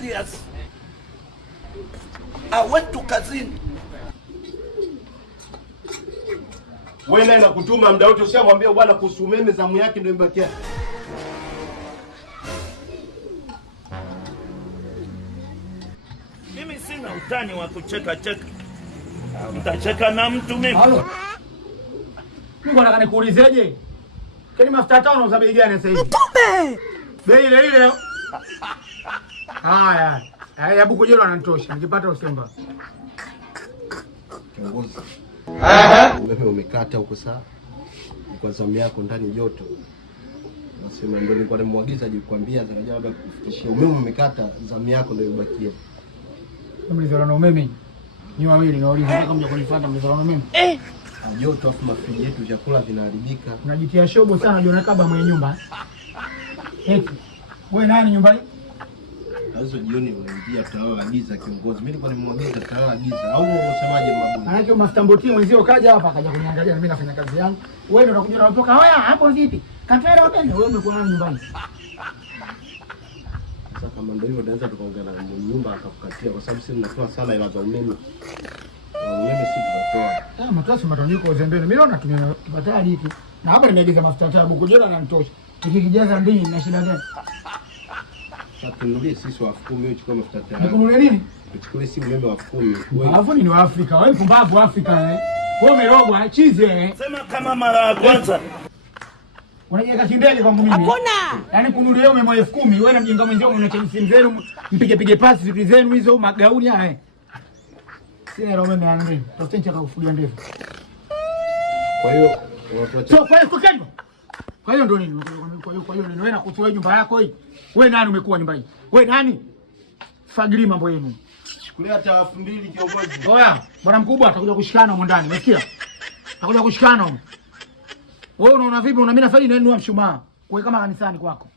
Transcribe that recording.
serious. Awetu kazini. Wewe naye nakutuma muda wote ushamwambia bwana kuhusu umeme zamu yake ndio imebakia. Mimi sina utani wa kucheka cheka. Mtacheka na mtu mimi. Halo. Mungu anataka nikuulizeje? Kani mafuta taa unauza bei gani sasa hivi? Mtume. Bei ile ile. Haya. Haya buku jelo ananitosha. Nikipata usemba. Kiongozi. Umeme umekata huko saa. Kwa zamu yako ndani joto. Nasema ndio nilikuwa nimemwagiza aje kukwambia zinaja labda kufikishia. Umeme umekata, zamu yako ndio imebakia. Mlizana na umeme. Ni wawili nauliza kama mjakunifuata mlizana na umeme. Joto afu mafriji yetu vyakula vinaharibika. Unajitia shobo sana Jona Kaba mwenye nyumba. Eti. Wewe nani nyumbani? Hizo jioni unaingia tawala giza kiongozi. Mimi nilikuwa nimemwagiza tawala giza. Au unasemaje mabu? Maana mafuta mboti mwenzio kaja hapa akaja kuniangalia na mimi nafanya kazi yangu. Wewe ndio unakuja unapoka. Haya hapo vipi? Katera umeme wewe umekuwa nani nyumbani? Sasa kama ndio hivyo tunaweza tukaongea na nyumba akakukatia kwa sababu sisi tunatoa sana ila za umeme. Umeme sisi tunatoa. Matasi matoniko zembele. Mimi naona tumepata hiki. Na hapa nimeagiza mafuta tabu kujela na nitosha. Tukikijaza mbili na shida gani? Sasa tunulie sisi wa 10,000 wewe chukua mafuta tabu. Nikunulie nini? Tuchukue si umeme wa 10,000. Wewe. Alafu ni wa Afrika. Wewe mpumbavu wa Afrika eh. Wewe umerogwa chizi eh. Sema kama mara ya kwanza. Unajenga kindege kwangu mimi. Hakuna. Yaani kunulie umeme 10,000 wewe na mjenga mwenzio unaacha simu zenu mpige pasi vitu zenu hizo magauni haya. Sina roho mimi ande. Tutaencha kufulia ndevu. Kwa hiyo so kwa hiyo tukeni. Kwa hiyo ndio nini? Kwa hiyo nini? Wewe na kutoa nyumba yako hii. Wewe nani umekuwa nyumba hii? Wewe nani? Fagili mambo yenu. Chukulia hata 2,000 kiongozi. Oya, bwana mkubwa atakuja kushikana huko ndani. Umesikia? Atakuja kushikana huko. Wewe unaona vipi? Una mimi nafanya nini wa mshumaa? Kwa kama kanisani kwako.